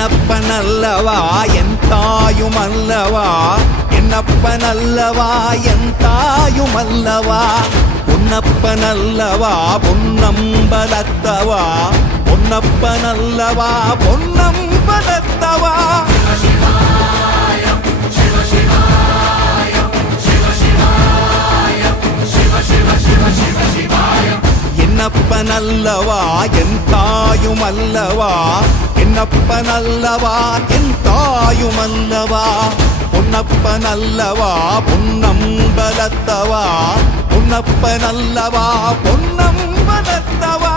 என்னப்பனல்லவா என் தாயுமல்லவா, என்னப்பனல்லவா என் தாயுமல்லவா, பொன்னப்பனல்லவா பொன்னம்பலத்தவா, பொன்னப்பனல்லவா பொன்னம்பலத்தவா. என்னப்பனல்லவா என் தாயுமல்லவா, என்னப்பனல்லவா என் தாயுமல்லவா, பொன்னப்பனல்லவா பொன்னம்பலத்தவா, பொன்னப்பனல்லவா பொன்னம்பலத்தவா.